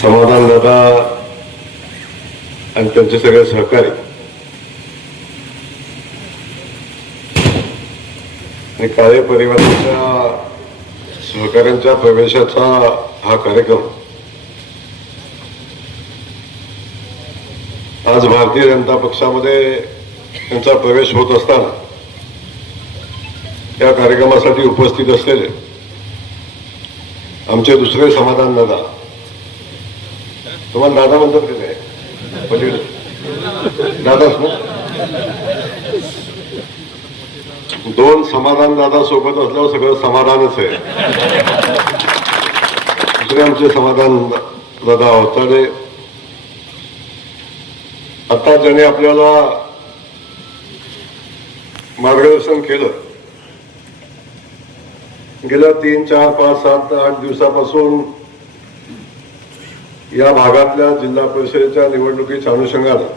समाधान दादा आणि त्यांचे सगळे सहकारी आणि काळे परिवाराच्या सहकाऱ्यांच्या प्रवेशाचा हा कार्यक्रम आज भारतीय जनता पक्षामध्ये त्यांचा प्रवेश होत असताना या कार्यक्रमासाठी उपस्थित असलेले आमचे दुसरे समाधान दादा, तुम्हाला दादा म्हणतात की नाही? पलीकडे दादाच ना? दोन समाधान दादा सोबत असल्यावर सगळं समाधानच आहे. दुसरे आमचे समाधान दादा अवताडे, आता ज्याने आपल्याला मार्गदर्शन केलं, गेल्या 3, 4, 5, 7, 8 दिवसापासून या भागातल्या जिल्हा परिषदेच्या निवडणुकीच्या अनुषंगाने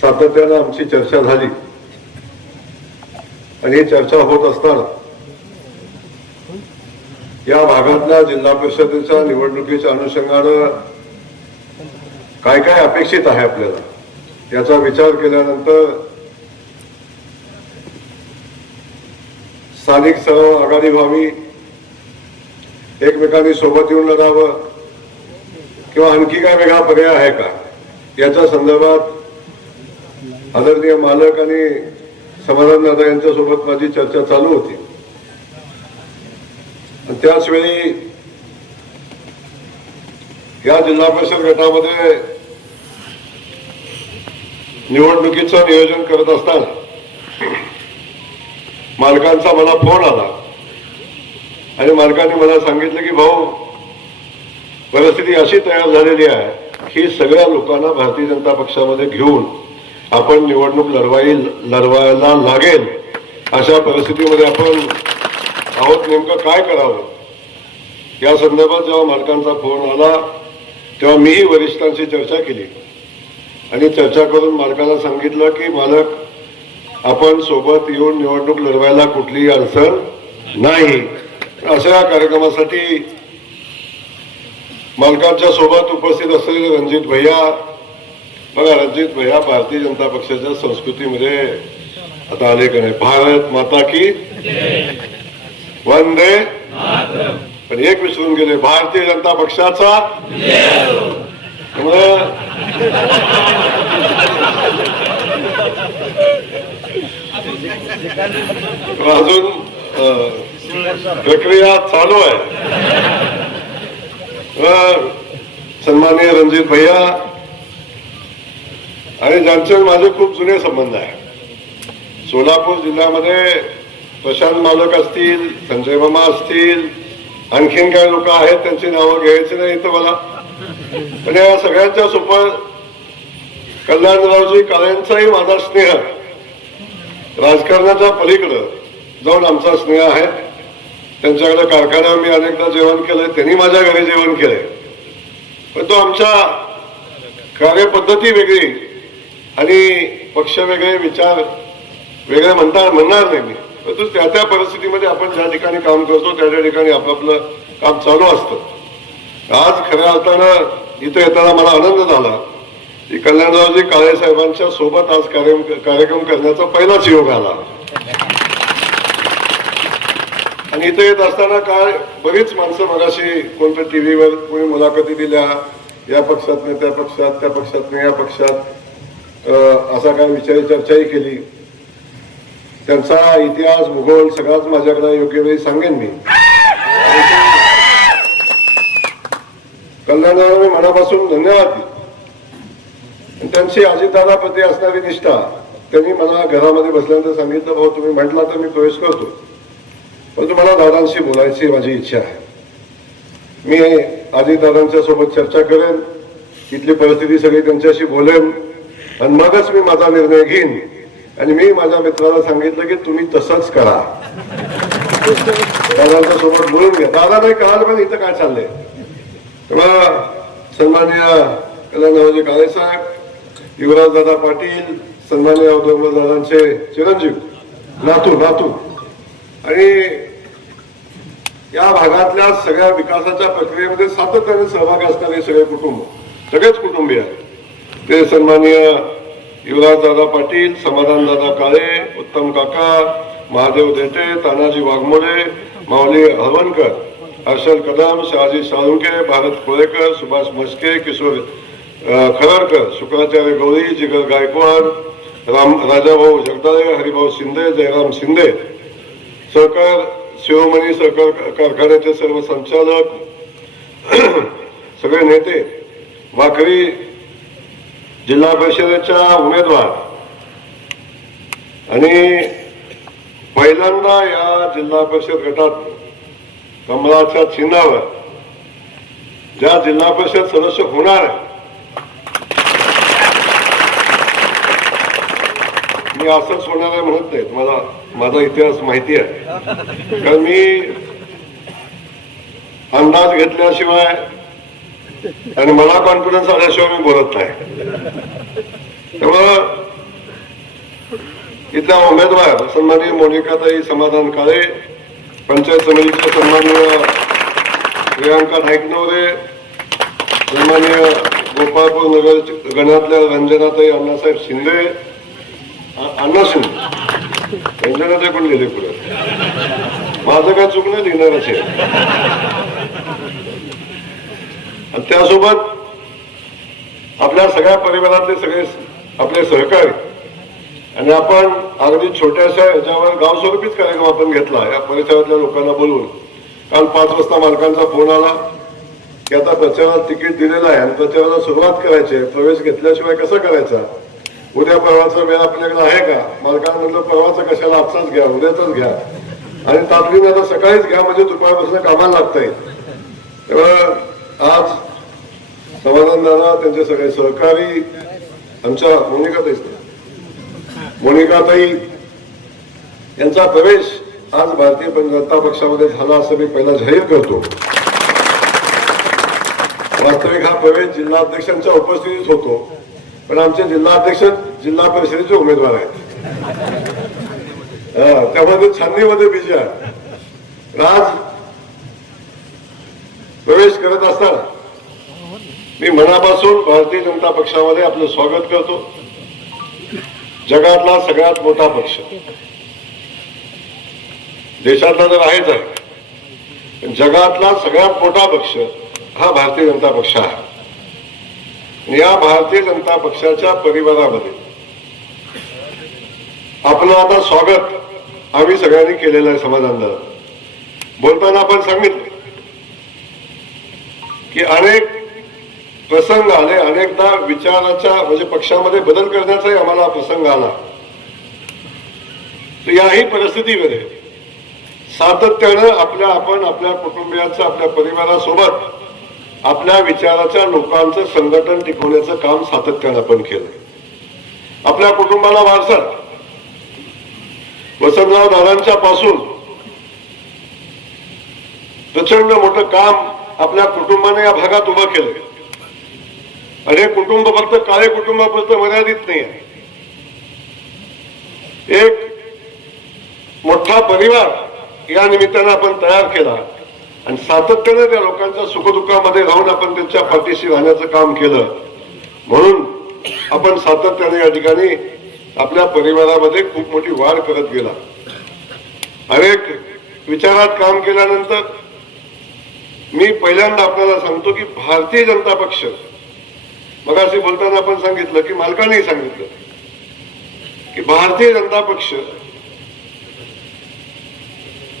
सातत्याने आमची चर्चा झाली आणि ही चर्चा होत असताना या भागातल्या जिल्हा परिषदेच्या निवडणुकीच्या अनुषंगाने काय काय अपेक्षित आहे आपल्याला याचा विचार केल्यानंतर स्थानिक सह आघाडी व्हावी, एकमेकांनी सोबत येऊन लढावं किंवा आणखी काय वेगळा पर्याय आहे का याच्या संदर्भात आदरणीय मालक आणि समाधान दादा यांच्या सोबत माझी चर्चा चालू होती. त्याच वेळी या जिल्हा परिषद गटामध्ये निवडणुकीचं नियोजन करत असताना मालकांचा मला फोन आला आणि मालकांनी मला सांगितलं की भाऊ, परिस्थिती अशी तयार झालेली आहे की सगळ्या लोकांना भारतीय जनता पक्षामध्ये घेऊन आपण निवडणूक लढवायला लागेल, अशा परिस्थितीमध्ये आपण आहोत. नेमकं काय करावं या संदर्भात जेव्हा मालकांचा फोन आला तेव्हा मीही वरिष्ठांशी चर्चा केली आणि चर्चा करून मालकाला सांगितलं की मालक, आपण सोबत येऊन निवडणूक लढवायला कुठलीही अडचण नाही. अशा कार्यक्रमासाठी मालकांच्या सोबत उपस्थित असलेले रणजित भैया, बघा रणजित भैया भारतीय जनता पक्षाच्या संस्कृतीमध्ये आता आले का नाही? भारत माता की वंदे, पण एक विसरून गेले, भारतीय जनता पक्षाचा. अजून प्रक्रिया चालू आहे. सन्माननीय रणजित भैया आणि ज्यांचे माझे खूप जुने संबंध आहे, सोलापूर जिल्ह्यामध्ये प्रशांत मालक असतील, संजय मामा असतील, आणखीन काही लोक आहेत, त्यांची नावं घ्यायची नाही इथं मला, पण या सगळ्यांच्या सोबत कल्याणरावजी काळेंचाही माझा स्नेह, राजकारणाच्या पलीकडं जाऊन आमचा स्नेह आहे. त्यांच्याकडे कारखान्यावर मी अनेकदा जेवण केलंय, त्यांनी माझ्या घरी जेवण केलंय, पण तो आमच्या कार्यपद्धती वेगळी आणि पक्ष वेगळे, विचार वेगळे म्हणणार नाही मी, परंतु त्या त्या परिस्थितीमध्ये आपण ज्या ठिकाणी काम करतो त्या त्या ठिकाणी आपापलं काम चालू असतं. आज खऱ्या अर्थानं इथं येताना मला आनंद झाला की कल्याणरावजी काळे साहेबांच्या सोबत आज कार्यक्रम करण्याचा पहिलाच योग आला. आणि इथे येत असताना काय बरीच माणसं मगाशी कोणत्या टीव्हीवर कोणी मुलाखती दिल्या, या पक्षात नाही त्या पक्षात, त्या पक्षात नाही या पक्षात, असा काय विचार चर्चाही केली. त्यांचा इतिहास भूगोल सगळाच माझ्याकडे योग्य वेळी सांगेन मी. कल्याणराव मी मनापासून धन्यवाद दिले. त्यांची अजितदादाप्रती असणारी निष्ठा, त्यांनी मला घरामध्ये बसल्यानंतर सांगितलं, भाऊ तुम्ही म्हटला तर मी प्रवेश करतो, परंतु मला दादांशी बोलायची माझी इच्छा आहे. मी अजितदादांच्या सोबत चर्चा करेन, इथली परिस्थिती सगळी त्यांच्याशी बोलेन आणि मगच मी माझा निर्णय घेईन. आणि मी माझ्या मित्राला सांगितलं की तुम्ही तसंच करा, दादांच्या सोबत बोलून घ्या. दादा नाही कळालं पण इथं काय चाललंय. तेव्हा सन्माननीय कल्याणरावजी काळे साहेब, युवराजदादा पाटील, सन्माननीय दादांचे चिरंजीव नातू आणि या भागातल्या सगळ्या विकासाच्या प्रक्रियेमध्ये सातत्याने सहभागी असणारे सगळे कुटुंब, सगळेच कुटुंबीय ते सन्माननीय युवराजदादा पाटील, समाधानदादा काळे, उत्तम काका, महादेव देटे, तानाजी वाघमोडे, माऊली हरवणकर, हर्षल कदम, शहाजी साळुंके, भारत कोळेकर, सुभाष मस्के, किशोर खरडकर, शुक्राचार्य गौरी, जिगर गायकवाड, राजाभाऊ जगदाळे, हरिभाऊ शिंदे, जयराम शिंदे, सहकार शिवमणी सहकार कारखान्याचे सर्व संचालक, सगळे नेते, वाखरी जिल्हा परिषदेच्या उमेदवार आणि पहिल्यांदा या जिल्हा परिषद गटात कमळाच्या चिन्हावर ज्या जिल्हा परिषद सदस्य होणार आहे, मी असंच होणार आहे म्हणत नाही, मला माझा इतिहास माहिती आहे, कारण मी अंदाज घेतल्याशिवाय आणि मला कॉन्फिडन्स आल्याशिवाय मी बोलत नाही. त्यामुळं इथल्या उमेदवार सन्माननीय मोनिकाताई समाधान काळे, पंचायत समितीचे सन्माननीय प्रियांका नाईकनवरे, सन्माननीय गोपाळपूर नगर गणातल्या रंजनाताई अण्णासाहेब शिंदे, अण्णा शिंदे, रंजनाताई कोण लिहिले पुढे, माझं काय चुकलं लिहिणारच आहे. आणि त्यासोबत आपल्या सगळ्या परिवारातले सगळे आपले सहकारी, आणि आपण अगदी छोट्याशा याच्यावर गावस्वरूपीच कार्यक्रम आपण घेतला या परिसरातल्या लोकांना बोलवून. काल 5 वाजता मालकांचा फोन आला की आता प्रचारात तिकीट दिलेलं आहे आणि प्रचाराला सुरुवात करायची आहे, प्रवेश घेतल्याशिवाय कसं करायचा, उद्या परवाचा वेळ आपल्याकडे आहे का. मालकांना म्हटलं परवाचा कशाला, आजचाच घ्या, उद्याचाच घ्या, आणि तातडीने आता सकाळीच घ्या म्हणजे दुपारपासून कामाला लागता येईल. तेव्हा आज समाधानदादा, त्यांचे सगळे सहकारी, आमच्या मोनिकाताई यांचा प्रवेश आज भारतीय जनता पक्षामध्ये झाला असं मी पहिला जाहीर करतो. वास्तविक हा प्रवेश जिल्हाध्यक्षांच्या उपस्थितीत होतो, पण आमचे जिल्हाध्यक्ष जिल्हा परिषदेचे उमेदवार आहेत, त्यामध्ये छाननीमध्ये बिजी आहे. आज प्रवेश करत असताना मी मनापासून भारतीय जनता पक्षामध्ये आपलं स्वागत करतो. जगातला सगळ्यात मोठा पक्ष, देशातला तर आहेच आहे, जगातला सगळ्यात मोठा पक्ष हा भारतीय जनता पक्ष आहे. या भारतीय जनता पक्षाच्या परिवारामध्ये आपलं आता स्वागत आम्ही सगळ्यांनी केलेलं आहे. समाधानदार बोलताना आपण सांगितलं की अनेक प्रसंग आले, अनेकदा विचाराच्या म्हणजे पक्षामध्ये बदल करण्याचाही आम्हाला प्रसंग आला. तर याही परिस्थितीमध्ये सातत्यानं आपण आपल्या कुटुंबियाचं, आपल्या परिवारासोबत आपल्या विचाराच्या लोकांचं संघटन टिकवण्याचं काम सातत्यानं आपण केलं. आपल्या कुटुंबाला वारसा वसंतराव दादांच्या पासून प्रचंड मोठं काम आपल्या कुटुंबाने या भागात उभं केलं. आणि हे कुटुंब फक्त काळे कुटुंबापुरतं मर्यादित नाही आहे. एक मोठा परिवार या निमित्तानं आपण तयार केला आणि सातत्याने त्या लोकांच्या सुखदुःखामध्ये राहून आपण त्यांच्या पाठीशी राहण्याचं काम केलं. म्हणून आपण सातत्याने या ठिकाणी आपल्या परिवारामध्ये खूप मोठी वाढ करत गेला. अनेक विचारात काम केल्यानंतर मी पहिल्यांदा आपल्याला सांगतो की भारतीय जनता पक्ष, मगाशी बोलताना आपण सांगितलं की मालकानेही सांगितलं की भारतीय जनता पक्ष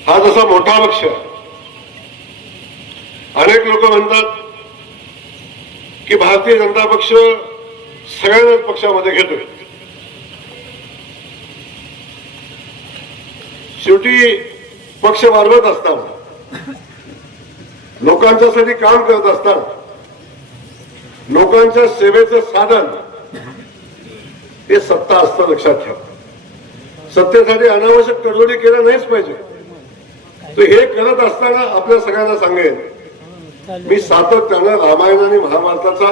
हा जसा मोठा पक्ष, अनेक लोक म्हणतात की भारतीय जनता पक्ष सगळ्यांनाच पक्षामध्ये घेतोय. शेवटी पक्ष वाढवत असताना, लोकांच्यासाठी काम करत असताना, लोकांच्या सेवेचं साधन हे सत्ता असतं, लक्षात ठेवा. सत्तेसाठी अनावश्यक तडजोडी केल्या नाहीच पाहिजे. तर हे करत असताना आपल्या सगळ्यांना सांगेन, मी सातत्यानं रामायण आणि महाभारताचा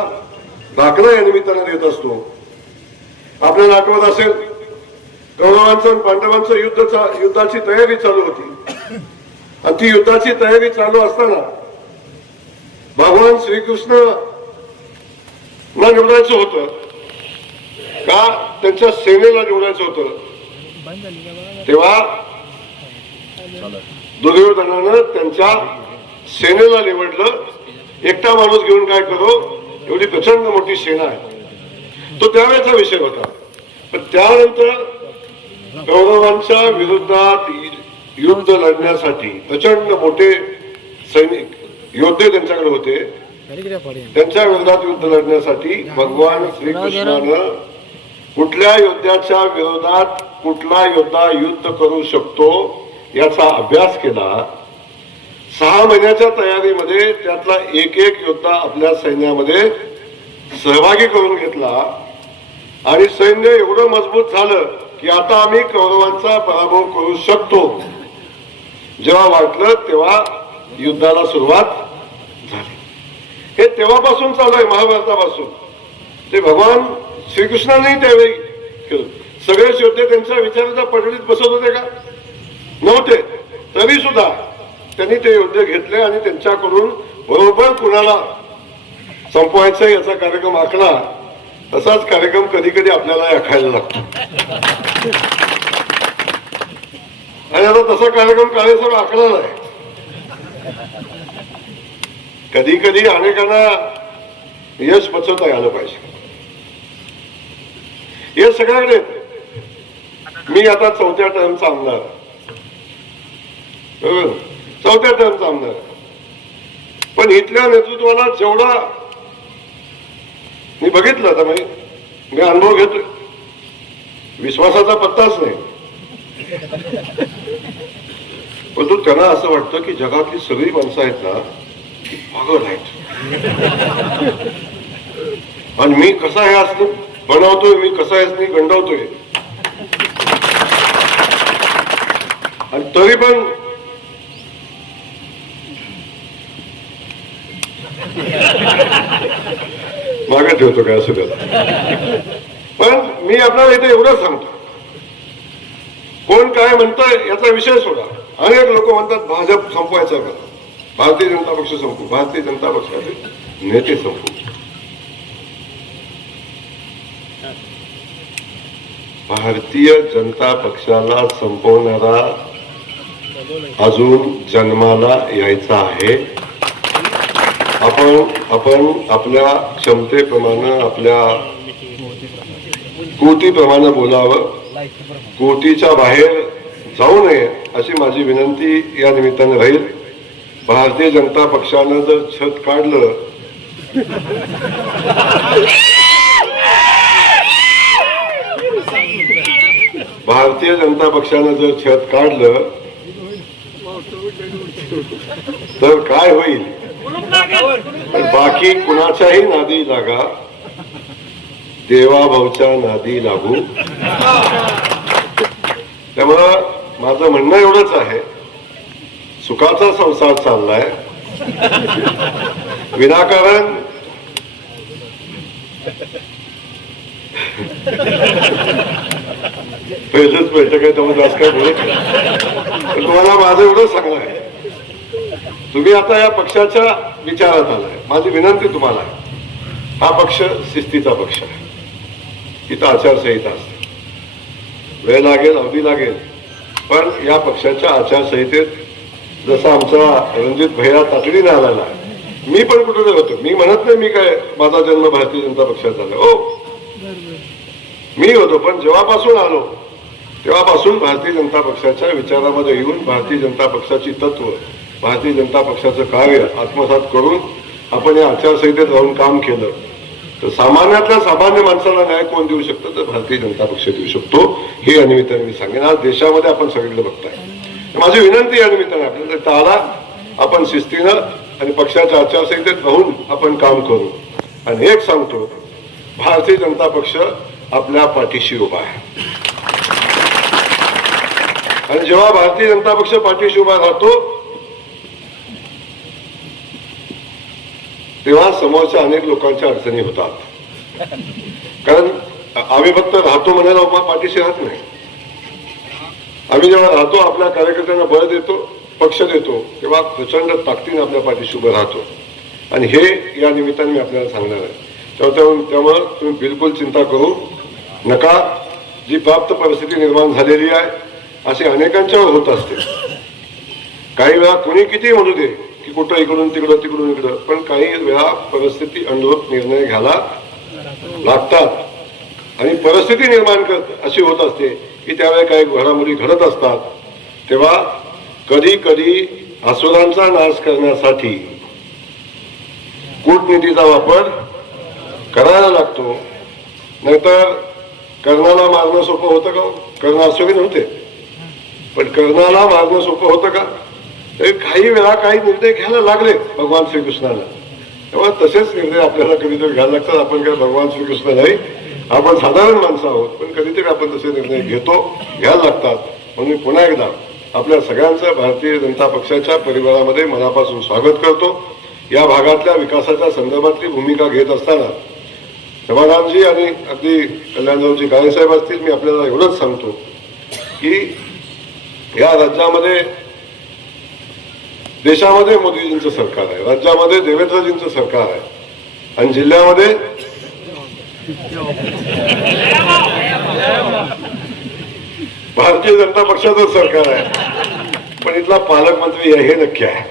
दाखला या निमित्तानं देत असतो. आपल्याला आठवत असेल, कौरवांचं आणि पांडवांचं युद्धाची तयारी चालू होती. आणि ती युद्धाची तयारी चालू असताना भगवान श्रीकृष्ण निवडायचं होतं का त्यांच्या सेनेला निवडायचं होतं, तेव्हा दुर्योधनानं त्यांच्या सेनेला निवडलं. एकटा माणूस घेऊन काय करो, एवढी प्रचंड मोठी सेना आहे, तो त्यावेळेचा विषय होता. पण त्यानंतर कौरवांच्या विरोधात युद्ध लढण्यासाठी प्रचंड मोठे सैनिक योद्धे त्यांच्याकडे होते. त्यांच्या विरोधात युद्ध लढण्यासाठी भगवान श्रीकृष्णानं कुठल्या योद्ध्याच्या विरोधात कुठला योद्धा युद्ध करू शकतो याचा अभ्यास केला. 6 महिन्याच्या तयारीमध्ये त्यातला एक योद्धा आपल्या सैन्यामध्ये सहभागी करून घेतला आणि सैन्य एवढं मजबूत झालं की आता आम्ही कौरवांचा पराभव करू शकतो. जेव्हा वाटलं तेव्हा युद्धाला सुरुवात झाली. हे तेव्हापासून चालू आहे, महाभारतापासून. ते भगवान श्रीकृष्णानेही त्यावेळी केलं. सगळेच योद्धे त्यांच्या विचाराच्या पडळीत बसत होते का? नव्हते. तरी सुद्धा त्यांनी ते योद्धे घेतले आणि त्यांच्याकडून बरोबर कुणाला संपवायचा याचा कार्यक्रम आखला. तसाच कार्यक्रम कधी कधी आपल्याला आखायला लागतो आणि आता तसा कार्यक्रम काळेसाहेब आखला नाही. कधी कधी अनेकांना यश पचवता आलं पाहिजे. हे सगळ्याकडे मी आता 4थ्या टर्मचा आमदार, 4थ्या टर्मचा आमदार, पण इथल्या नेतृत्वाला जेवढा मी बघितलं, आता मी अनुभव घेतोय, विश्वासाचा पत्ताच नाही. परंतु त्यांना असं वाटतं की जगातली सगळी माणसं आहेत ना ती पागल आहेत आणि मी कसा हे असं बनवतोय, मी कसा आहे गंडवतोय, आणि तरी पण मागे ठेवतो काय असं त्याला. पण मी आपल्याला इथे एवढंच सांगतो, कोण काय म्हणतंय याचा विषय सोडा. अनेक लोक म्हणतात भाजप संपवायचं का, भारतीय जनता पक्ष संपू, भारतीय जनता पक्षाचे नेते संपू. भारतीय जनता पक्षाला संपवणारा अजून जन्माला यायचा आहे. आपण आपल्या क्षमतेप्रमाणे, आपल्या कोटीप्रमाणे बोलावं, कोटीच्या बाहेर जाऊ नये अशी माझी विनंती या निमित्ताने राहील. भारतीय जनता पक्षानं जर छत काढलं भारतीय जनता पक्षानं जर छत काढलं तर काय होईल, बाकी कुणाच्याही नादी लागा, देवाभाऊच्या नादी लागू. त्यामुळं माझं म्हणणं एवढंच आहे, सुखाचा संसार चाललाय, विनाकारण पहिलंच बैठक आहे त्यामुळे जास्त काय बोलत नाही. तुम्हाला माझं एवढंच सांगणं आहे, तुम्ही आता या पक्षाच्या विचारात आलाय. माझी विनंती तुम्हाला आहे, हा पक्ष शिस्तीचा पक्ष आहे, इथं आचारसंहिता असते, वेळ लागेल, अवधी लागेल, पण या पक्षाच्या आचारसंहितेत जसा आमचा रणजित भैया तातडीने आलेला आहे, मी पण कुठे होतो. मी म्हणत नाही मी काय माझा जन्म भारतीय जनता पक्षात झाला, हो मी होतो, पण जेव्हापासून आलो तेव्हापासून भारतीय जनता पक्षाच्या विचारामध्ये येऊन भारतीय जनता पक्षाची तत्व, भारतीय जनता पक्षाचं कार्य आत्मसात करून आपण या आचारसंहितेत राहून काम केलं तर सामान्यातल्या सामान्य माणसाला न्याय कोण देऊ शकतं, तर भारतीय जनता पक्ष देऊ शकतो. हे या निमित्ताने मी सांगेन. आज देशामध्ये आपण सगळीकडे बघताय. माझी विनंती या निमित्ताने आपल्याला आला, आपण शिस्तीनं आणि पक्षाच्या आचारसंहितेत राहून आपण काम करू. आणि एक सांगतो, भारतीय जनता पक्ष आपल्या पाठीशी उभा आहे. आणि जेव्हा भारतीय जनता पक्ष पाठीशी उभा राहतो तेव्हा समोरच्या अनेक लोकांच्या अडचणी होतात. कारण आम्ही फक्त राहतो म्हणायला पाठीशी राहत नाही. आम्ही जेव्हा राहतो आपल्या कार्यकर्त्यांना बळ देतो, पक्ष देतो तेव्हा प्रचंड ताकदीने आपल्या पाठीशी उभं राहतो. आणि हे या निमित्ताने मी आपल्याला सांगणार आहे. त्यामुळे तुम्ही बिलकुल चिंता करू नका. जी प्राप्त परिस्थिती निर्माण झालेली आहे असे अनेकांच्यावर होत असते. काही वेळा कोणी किती म्हणू दे की कुठं इकडून तिकडं तिकडून इकडं, पण काही वेळा परिस्थिती अनुरूप निर्णय घ्यायला लागतात. आणि परिस्थिती निर्माण अशी होत असते की त्यावेळी काही घडामोडी घडत असतात. तेव्हा कधी कधी असुरांचा नाश करण्यासाठी कूटनीतीचा वापर करायला लागतो. नाहीतर कर्णाला मारणं सोपं होतं का? कर्ण असुरी नव्हते, पण कर्णाला मारणं सोपं होतं का? तरी काही वेळा काही निर्णय घ्यायला लागले भगवान श्रीकृष्णाला. तेव्हा तसेच निर्णय आपल्याला कधीतरी घ्यायला लागतात. आपण काय भगवान श्रीकृष्ण नाही, आपण साधारण माणसं आहोत, पण कधीतरी आपण तसे निर्णय घ्यायला लागतात. म्हणून मी पुन्हा एकदा आपल्या सगळ्यांचं भारतीय जनता पक्षाच्या परिवारामध्ये मनापासून स्वागत करतो. या भागातल्या विकासाच्या संदर्भातली भूमिका घेत असताना समाधानजी आणि अगदी कल्याणरावजी गाळेसाहेब असतील, मी आपल्याला एवढंच सांगतो की या राज्यामध्ये देशामध्ये मोदीजींचं सरकार आहे, राज्यामध्ये देवेंद्रजींचं सरकार आहे आणि जिल्ह्यामध्ये भारतीय जनता पक्षाचं सरकार आहे. पण इथला पालकमंत्री हे नक्की आहे.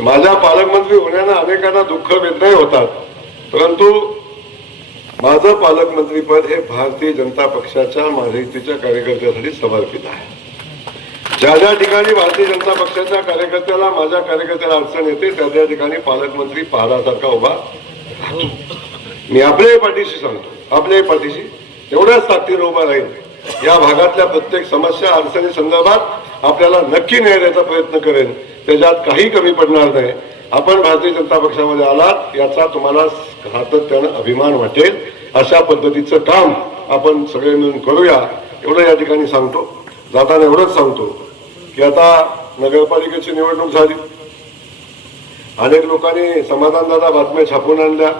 माझ्या पालकमंत्री होण्यानं अनेकांना दुःख वेदनाही होतात, परंतु माझं पालकमंत्रीपद हे भारतीय जनता पक्षाच्या महायुतीच्या कार्यकर्त्यासाठी समर्पित आहे. ज्या ज्या ठिकाणी भारतीय जनता पक्षाच्या कार्यकर्त्याला माझ्या कार्यकर्त्याला अडचण येते त्या त्या ठिकाणी पालकमंत्री पहाडासारखा उभा राहतो. मी आपल्याही पाठीशी सांगतो, आपल्याही पाठीशी एवढ्याच ताकदीने उभा राहील. या भागातल्या प्रत्येक समस्या अडचणी संदर्भात आपल्याला नक्की न्याय द्यायचा प्रयत्न करेन. त्याच्यात काही कमी पडणार नाही. आपण भारतीय जनता पक्षामध्ये आलात याचा तुम्हाला सातत्यानं अभिमान वाटेल. अशा पद्धतीचं काम आपण सगळे मिळून करूया एवढं या ठिकाणी सांगतो. जाताना एवढंच सांगतो की आता नगरपालिकेची निवडणूक झाली. अनेक लोकांनी समाधानदादा बातम्या छापून आणल्या.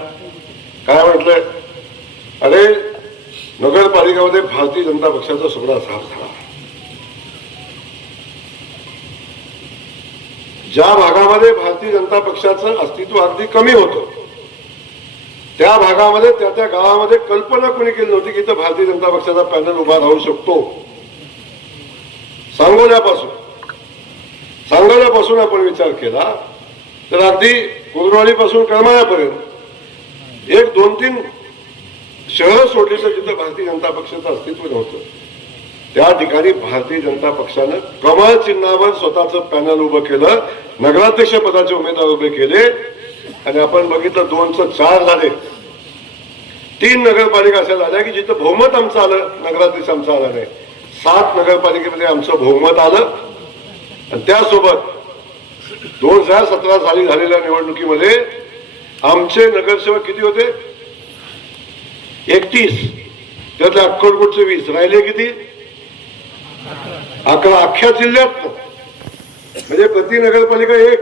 काय म्हटलंय? अरे नगरपालिकेमध्ये भारतीय जनता पक्षाचा सुगडा साफ झाला. ज्या भागामध्ये भारतीय जनता पक्षाचं अस्तित्व अगदी कमी होतं त्या भागामध्ये त्या गावामध्ये कल्पना कोणी केली नव्हती की इथं भारतीय जनता पक्षाचा पॅनल उभा राहू शकतो. सांगोल्यापासून आपण विचार केला तर अगदी कुर्डवाडीपासून करमाळ्यापर्यंत एक 2-3 शहरं सोडली तर जिथं भारतीय जनता पक्षाचं अस्तित्व नव्हतं त्या ठिकाणी भारतीय जनता पक्षानं कमळ चिन्हावर स्वतःचं पॅनल उभं केलं. नगराध्यक्ष पदाचे उमेदवार उभे केले आणि आपण बघितलं 2चं 4 झाले. 3 नगरपालिका अशा झाल्या की जिथं बहुमत आमचं आलं, नगराध्यक्ष आमचा आला नाही. 7 नगरपालिकेमध्ये आमचं बहुमत आलं आणि त्यासोबत 2017 साली झालेल्या निवडणुकीमध्ये आमचे नगरसेवक किती होते? 31. त्यातले अक्कलकोटचे 20 राहिले किती? 11. अख्ख्या जिल्ह्यात म्हणजे प्रति नगरपालिका 1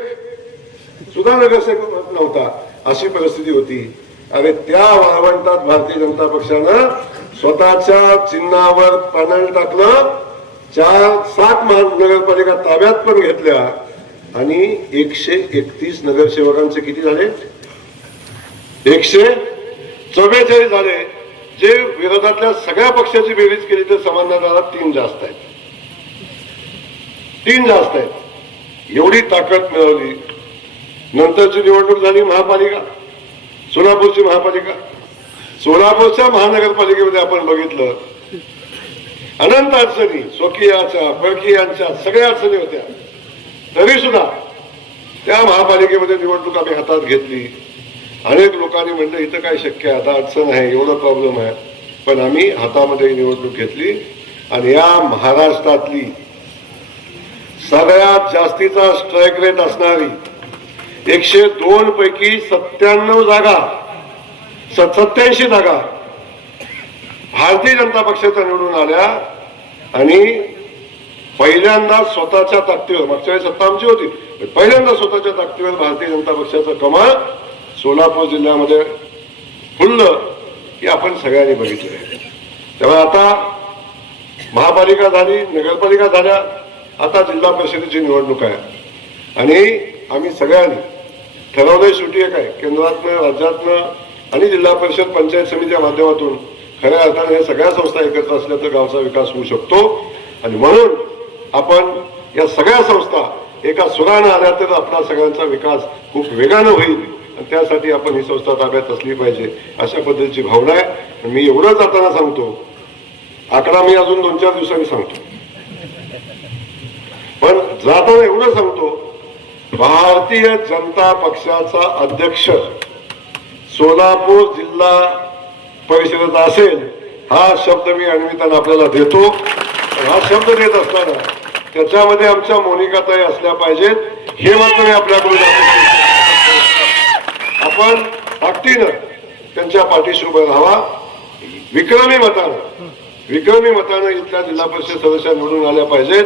सुद्धा नगरसेवक नव्हता अशी परिस्थिती होती. अरे त्या वाळवंटात भारतीय जनता पक्षानं स्वतःच्या चिन्हावर पॅनल टाकलं. 7 नगरपालिका ताब्यात पण घेतल्या आणि 131 नगरसेवकांचे किती झाले? 144 झाले. जे विरोधातल्या सगळ्या पक्षाची बेरीज केली तर समाधानाला 3 जास्त आहेत. 3 जास्त आहेत. एवढी ताकद मिळवली. नंतरची निवडणूक झाली महापालिका, सोलापूरची महापालिका. सोलापूरच्या महानगरपालिकेमध्ये आपण बघितलं अनंत अडचणी, स्वकीयाच्या परकीयांच्या सगळ्या अडचणी होत्या. तरी सुद्धा त्या महापालिकेमध्ये निवडणूक आम्ही हातात घेतली. अनेक लोकांनी म्हटलं इथं काय शक्य आहे, आता अडचण आहे, एवढा प्रॉब्लेम आहे, पण आम्ही हातामध्ये निवडणूक घेतली आणि या महाराष्ट्रातली सगळ्यात जास्तीचा स्ट्राईक रेट असणारी 102 पैकी 87 जागा 87 जागा भारतीय जनता पक्षाच्या निवडून आल्या आणि पहिल्यांदा स्वतःच्या ताकदीवर, मागच्या वेळी सत्ता आमची होती, पहिल्यांदा स्वतःच्या ताकदीवर भारतीय जनता पक्षाचं कमळ सोलापूर जिल्ह्यामध्ये फुललं की आपण सगळ्यांनी बघितलं. तेव्हा आता महापालिका झाली, नगरपालिका झाल्या, आता जिल्हा परिषदेची निवडणूक आहे आणि आम्ही सगळ्यांनी ठरवलंय शेवटी एक आहे, केंद्रातनं राज्यातनं आणि जिल्हा परिषद पंचायत समितीच्या माध्यमातून खऱ्या अर्थाने हे सगळ्या संस्था एकत्र असल्या तर गावचा विकास होऊ शकतो. आणि म्हणून आपण या सगळ्या संस्था एका सुरानं आल्या तर आपला सगळ्यांचा विकास खूप वेगानं होईल आणि त्यासाठी आपण ही संस्था ताब्यात असली पाहिजे अशा पद्धतीची भावना आहे. मी एवढंच जाताना सांगतो, आकडा मी अजून 2-4 दिवसांनी सांगतो, पण जाताना एवढं सांगतो, भारतीय जनता पक्षाचा अध्यक्ष सोलापूर जिल्हा परिषदेचा असेल हा शब्द मी अनिमित्तानं आपल्याला देतो. हा शब्द देत असताना त्याच्यामध्ये आमच्या मोनिकाताई असल्या पाहिजेत हे मात्र मी आपल्याकडून आपण ताकदीनं त्यांच्या पाठीशी उभं राहावा. विक्रमी मतानं इथल्या जिल्हा परिषद सदस्य निवडून आल्या पाहिजेत.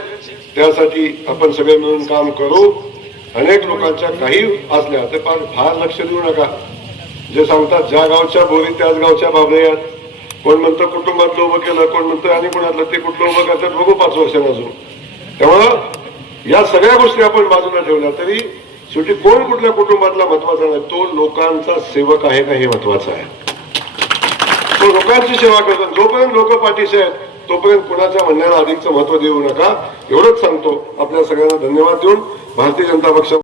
त्यासाठी आपण सगळे मिळून काम करू. अनेक लोकांच्या काही असल्या तर फार लक्ष देऊ नका. जे सांगतात ज्या गावच्या बोरी त्याच गावच्या बाबड्या, कोण म्हणतं कुटुंबातलं उभं केलं, कोण म्हणतं आणि कोणातलं ते कुठलं उभं करतात बघू 5 वर्षांना अजून. त्यामुळं या सगळ्या गोष्टी आपण बाजूला ठेवल्या तरी शेवटी कोण कुठल्या कुटुंबातला महत्वाचा नाही, तो लोकांचा सेवक आहे का हे महत्वाचं आहे. तो लोकांची सेवा करतो. जोपर्यंत लोक पाठीशी आहेत तोपर्यंत कुणाच्या म्हणण्याला अधिकचं महत्व देऊ नका एवढंच सांगतो. आपल्या सगळ्यांना धन्यवाद देऊन भारतीय जनता पक्ष